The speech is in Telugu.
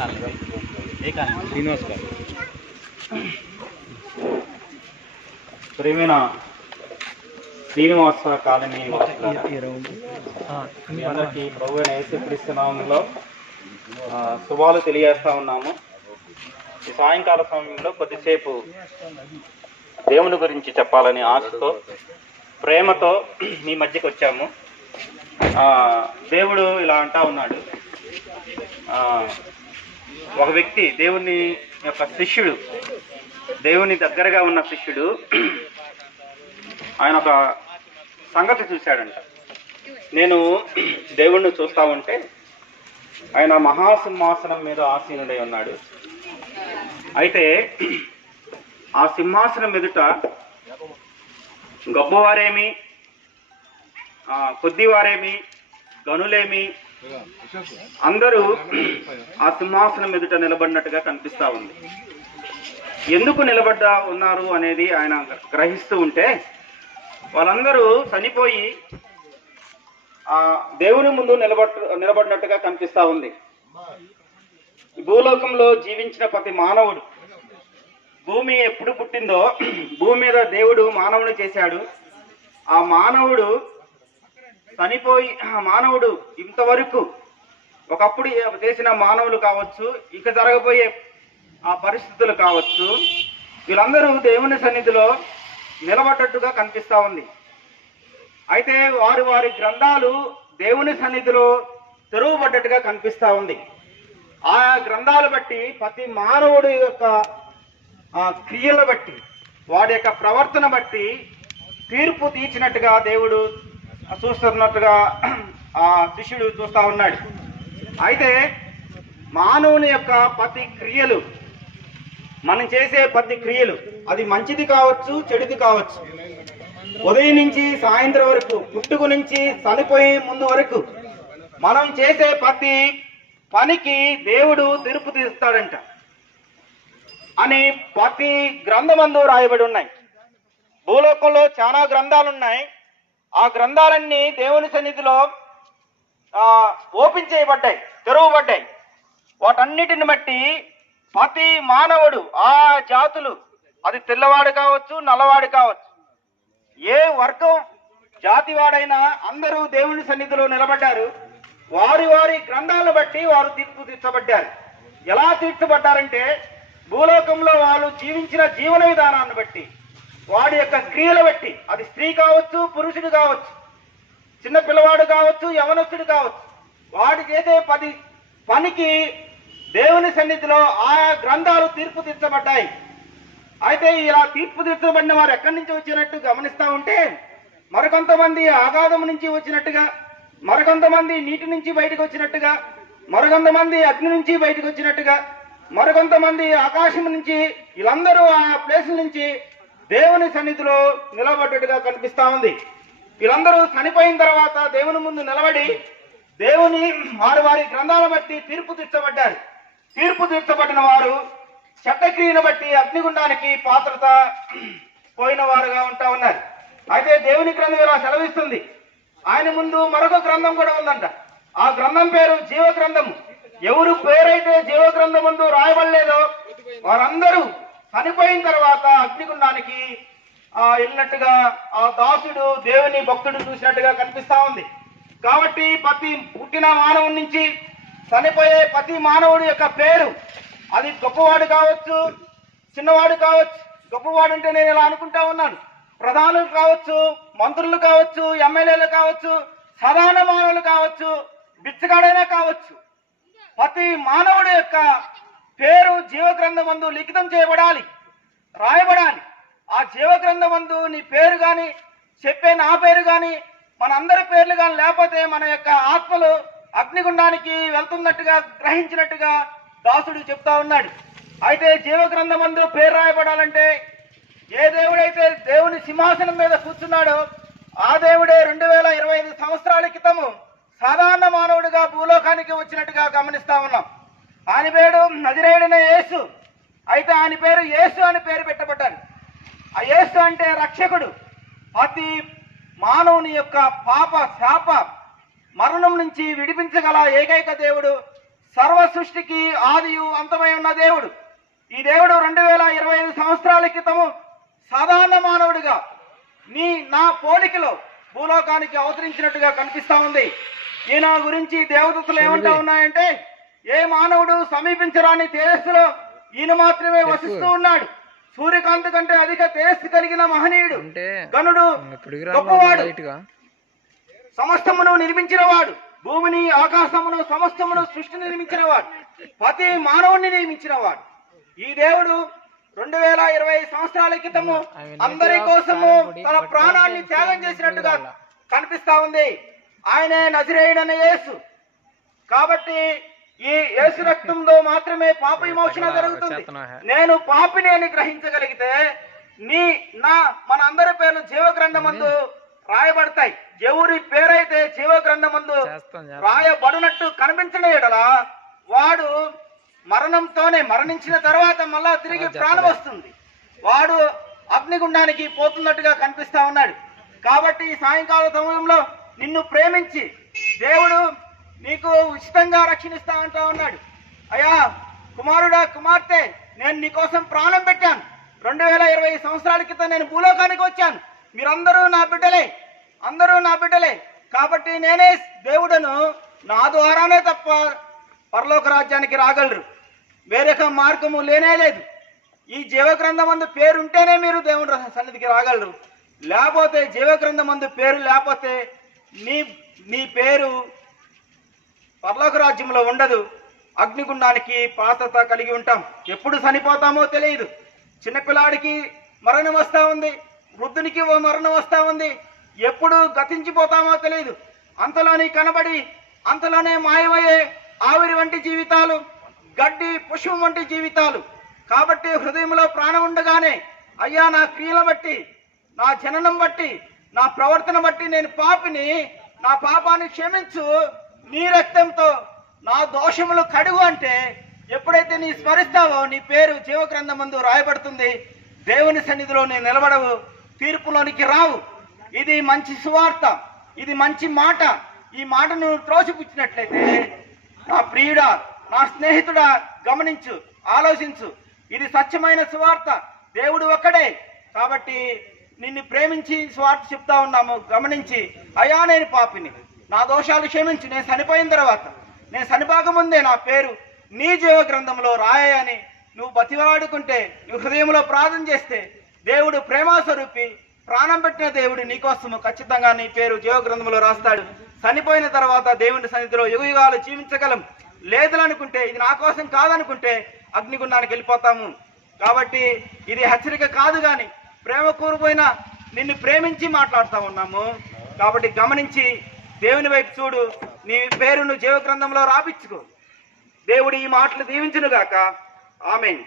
శ్రీనివాస్ గారు. ప్రేమైన శ్రీనివాస కాలనీ మీ అందరికీ ప్రభువైన యేసుక్రీస్తు నామములో శుభాలు తెలియజేస్తా ఉన్నాము. ఈ సాయంకాల సమయంలో కొద్దిసేపు దేవుని గురించి చెప్పాలని ఆశతో ప్రేమతో మీ మధ్యకి వచ్చాము. దేవుడు ఇలా అంటా ఉన్నాడు, ఒక వ్యక్తి దేవుని యొక్క శిష్యుడు, దేవుని దగ్గరగా ఉన్న శిష్యుడు, ఆయన ఒక సంగతి చూశాడంట. నేను దేవుణ్ణి చూస్తా ఉంటే ఆయన మహాసింహాసనం మీద ఆసీనుడై ఉన్నాడు. అయితే ఆ సింహాసనం ఎదుట గొప్పవారేమి, కొద్దివారేమి, గనులేమి అందరూ ఆ సింహాసనం ఎదుట నిలబడినట్టుగా కనిపిస్తా ఉంది. ఎందుకు నిలబడ్డా ఉన్నారు అనేది ఆయన గ్రహిస్తూ ఉంటే వాళ్ళందరూ చనిపోయి దేవుని ముందు నిలబడినట్టుగా కనిపిస్తా ఉంది. భూలోకంలో జీవించిన ప్రతి మానవుడు, భూమి ఎప్పుడు పుట్టిందో భూమి మీద దేవుడు మానవుని చేశాడు. ఆ మానవుడు చనిపోయి, మానవుడు ఇంతవరకు ఒకప్పుడు చేసిన మానవులు కావచ్చు, ఇక జరగబోయే ఆ పరిస్థితులు కావచ్చు, వీళ్ళందరూ దేవుని సన్నిధిలో నిలబడ్డట్టుగా కనిపిస్తా ఉంది. అయితే వారి వారి గ్రంథాలు దేవుని సన్నిధిలో తెరవబడ్డట్టుగా కనిపిస్తా ఉంది. ఆ గ్రంథాలు బట్టి ప్రతి మానవుడి యొక్క క్రియల బట్టి, వాడి యొక్క ప్రవర్తన బట్టి తీర్పు తీర్చినట్టుగా దేవుడు చూస్తున్నట్టుగా ఆ శిష్యుడు చూస్తా ఉన్నాడు. అయితే మానవుని యొక్క ప్రతి క్రియలు, మనం చేసే ప్రతి క్రియలు, అది మంచిది కావచ్చు, చెడుది కావచ్చు, ఉదయం నుంచి సాయంత్రం వరకు, పుట్టుక నుంచి చనిపోయే ముందు వరకు మనం చేసే ప్రతి పనికి దేవుడు తీర్పు తీస్తాడంట అని ప్రతి గ్రంథమందు రాయబడి ఉన్నాయి. భూలోకంలో చాలా గ్రంథాలు ఉన్నాయి. ఆ గ్రంథాలన్నీ దేవుని సన్నిధిలో ఓపెన్ చేయబడ్డాయి, తెరవబడ్డాయి. వాటన్నిటిని బట్టి ప్రతి మానవుడు, ఆ జాతులు, అది తెల్లవాడు కావచ్చు, నల్లవాడు కావచ్చు, ఏ వర్గం జాతి వాడైనా అందరూ దేవుని సన్నిధిలో నిలబడ్డారు. వారి వారి గ్రంథాలను బట్టి వారు తీర్పు తీర్చబడ్డారు. ఎలా తీర్చబడ్డారంటే భూలోకంలో వాళ్ళు జీవించిన జీవన విధానాన్ని బట్టి, వాడి యొక్క క్రియలు బట్టి, అది స్త్రీ కావచ్చు, పురుషుడు కావచ్చు, చిన్న పిల్లవాడు కావచ్చు, యవనస్తుడు కావచ్చు, వాడు చేసే పనికి దేవుని సన్నిధిలో ఆయా గ్రంథాలు తీర్పు తీర్చబడ్డాయి. అయితే ఇలా తీర్పు తీర్చబడిన వారు ఎక్కడి నుంచి వచ్చినట్టు గమనిస్తూ ఉంటే, మరికొంతమంది ఆగాధం నుంచి వచ్చినట్టుగా, మరికొంతమంది నీటి నుంచి బయటకు వచ్చినట్టుగా, మరికొంతమంది అగ్ని నుంచి బయటకు వచ్చినట్టుగా, మరికొంతమంది ఆకాశం నుంచి, వీళ్ళందరూ ఆ ప్లేసుల నుంచి దేవుని సన్నిధిలో నిలబడ్డట్టుగా కనిపిస్తా ఉంది. వీళ్ళందరూ చనిపోయిన తర్వాత దేవుని ముందు నిలబడి దేవుని వారి వారి గ్రంథాల బట్టి తీర్పు తీర్చబడ్డారు. తీర్పు తీర్చబడిన వారు చట్టక్రియను బట్టి అగ్నిగుండానికి పాత్రత పోయిన వారుగా ఉంటా ఉన్నారు. అయితే దేవుని గ్రంథం ఇలా సెలవిస్తుంది. ఆయన ముందు మరొక గ్రంథం కూడా ఉందంట. ఆ గ్రంథం పేరు జీవ గ్రంథము. ఎవరు పేరైతే జీవ గ్రంథం ముందు రాయబడలేదో వారందరూ చనిపోయిన తర్వాత అగ్నిగుండానికి వెళ్ళినట్టుగా ఆ దాసుడు దేవుని భక్తుడు చూసినట్టుగా కనిపిస్తా ఉంది. కాబట్టి ప్రతి పుట్టిన మానవుడి నుంచి చనిపోయే ప్రతి మానవుడి యొక్క పేరు, అది గొప్పవాడు కావచ్చు, చిన్నవాడు కావచ్చు. గొప్పవాడు అంటే నేను ఇలా అనుకుంటా ఉన్నాను, ప్రధానులు కావచ్చు, మంత్రులు కావచ్చు, ఎమ్మెల్యేలు కావచ్చు, సాధారణ మానవులు కావచ్చు, బిచ్చగాడైనా కావచ్చు, ప్రతి మానవుడి యొక్క పేరు జీవగ్రంథమందు లిఖితం చేయబడాలి, రాయబడాలి. ఆ జీవగ్రంథమందు నీ పేరు కానీ, చెప్పే నా పేరు కానీ, మన అందరి పేర్లు కానీ లేకపోతే మన యొక్క ఆత్మలు అగ్నిగుండానికి వెళ్తున్నట్టుగా గ్రహించినట్టుగా దాసుడు చెప్తా ఉన్నాడు. అయితే జీవగ్రంథమందు పేరు రాయబడాలంటే ఏ దేవుడైతే దేవుని సింహాసనం మీద కూర్చున్నాడో ఆ దేవుడే 2025 సంవత్సరాల క్రితము సాధారణ మానవుడిగా భూలోకానికి వచ్చినట్టుగా గమనిస్తా ఉన్నాం. ఆయన పేరు నజరేయుడైన యేసు. అయితే ఆయన పేరు యేసు అని పేరు పెట్టబడ్డాడు. ఆ యేసు అంటే రక్షకుడు. ప్రతి మానవుని యొక్క పాప శాప మరణం నుంచి విడిపించగల ఏకైక దేవుడు సర్వ సృష్టికి ఆదియు అంతమై ఉన్న దేవుడు. ఈ దేవుడు 2025 సంవత్సరాల క్రితము సాధారణ మానవుడిగా నా పోలికలో భూలోకానికి అవతరించినట్టుగా కనిపిస్తా ఉంది. ఈయన గురించి దేవదూతలు ఏమంటా ఉన్నాయంటే, ఏ మానవుడు సమీపించరాని తేజస్సులో ఈయన మాత్రమే వసిస్తూ ఉన్నాడు. సూర్యకాంతి కంటే అధిక తేజస్సు కలిగిన మహనీయుడు, గనుడు, గొప్పవాడు, సమస్తమును నిర్మించినవాడు, భూమిని ఆకాశమును సమస్తమును సృష్టి నిర్మించినవాడు, ప్రతి మానవుణ్ణి నియమించినవాడు. ఈ దేవుడు 2025 సంవత్సరాల క్రితము అందరి కోసము తన ప్రాణాన్ని త్యాగం చేసినట్టుగా కనిపిస్తా ఉంది. ఆయనే నజరేయుడైన యేసు. కాబట్టి ఈ యేసు రక్తంలో మాత్రమే పాప విమోచన జరుగుతుంది. నేను పాపిని అని గ్రహించగలిగితే మన అందరి పేర్లు జీవ గ్రంథమందు రాయబడతాయి. ఎవరి పేరైతే జీవ గ్రంథమందు రాయబడినట్టు కనిపించిన ఎడల వాడు మరణంతోనే మరణించిన తర్వాత మళ్ళా తిరిగి ప్రాణం వస్తుంది. వాడు అగ్నిగుండానికి పోతున్నట్టుగా కనిపిస్తా ఉన్నాడు. కాబట్టి ఈ సాయంకాల సమయంలో నిన్ను ప్రేమించి దేవుడు నీకు ఉచితంగా రక్షణిస్తా అంటా ఉన్నాడు. అయ్యా కుమారుడా, కుమార్తె, నేను నీకోసం ప్రాణం పెట్టాను. 2020 సంవత్సరాల క్రితం నేను భూలోకానికి వచ్చాను. మీరందరూ నా బిడ్డలే, అందరూ నా బిడ్డలే. కాబట్టి నేనే దేవుడను. నా ద్వారానే తప్ప పరలోక రాజ్యానికి రాగలరు. వేరొక మార్గము లేనే లేదు. ఈ జీవగ్రంథమందు పేరు ఉంటేనే మీరు దేవుని సన్నిధికి రాగలరు. లేకపోతే జీవగ్రంథమందు పేరు లేకపోతే నీ పేరు పరలోక రాజ్యంలో ఉండదు. అగ్నిగుండానికి పాత్రత కలిగి ఉంటాం. ఎప్పుడు చనిపోతామో తెలియదు. చిన్నపిల్లాడికి మరణం వస్తూ ఉంది, వృద్ధునికి మరణం వస్తూ ఉంది. ఎప్పుడు గతించిపోతామో తెలియదు. అంతలోని కనబడి అంతలోనే మాయమయ్యే ఆవిరి వంటి జీవితాలు, గడ్డి పుష్పం వంటి జీవితాలు. కాబట్టి హృదయంలో ప్రాణం ఉండగానే, అయ్యా నా క్రియల బట్టి, నా జననం బట్టి, నా ప్రవర్తన బట్టి నేను పాపిని, నా పాపాన్ని క్షమించు, నీ రక్తంతో నా దోషములు కడుగు అంటే ఎప్పుడైతే నీ స్మరిస్తావో నీ పేరు జీవగ్రంథమందు రాయబడుతుంది. దేవుని సన్నిధిలో నేను నిలబడవు, తీర్పులోనికి రావు. ఇది మంచి సువార్త, ఇది మంచి మాట. ఈ మాటను త్రోసిపుచ్చినట్లయితే నా ప్రియుడా, నా స్నేహితుడా, గమనించు, ఆలోచించు. ఇది సత్యమైన సువార్త. దేవుడు ఒక్కడే. కాబట్టి నిన్ను ప్రేమించి సువార్త చెప్తా ఉన్నాము. గమనించి, అయ్యా నేను పాపిని, నా దోషాలు క్షమించు. నేను చనిపోయిన తర్వాత, నేను చనిపోకముందే నా పేరు నీ జీవ గ్రంథంలో రాయని నువ్వు బతివాడుకుంటే, నువ్వు హృదయంలో ప్రార్థన చేస్తే, దేవుడు ప్రేమాస్వరూపి, ప్రాణం పెట్టిన దేవుడు నీకోసము ఖచ్చితంగా నీ పేరు జీవ గ్రంథంలో రాస్తాడు. చనిపోయిన తర్వాత దేవుని సన్నిధిలో యుగయుగాలు జీవించగలం. లేదనుకుంటే, ఇది నా కోసం కాదనుకుంటే అగ్నిగుండానికి వెళ్ళిపోతాము. కాబట్టి ఇది హెచ్చరిక కాదు, కానీ ప్రేమ కూరుపోయిన నిన్ను ప్రేమించి మాట్లాడుతూ ఉన్నాము. కాబట్టి గమనించి దేవుని వైపు చూడు. నీ పేరును జీవ గ్రంథంలో రాపించుకో. దేవుడు ఈ మాటలు దీవించును గాక. ఆమేన్.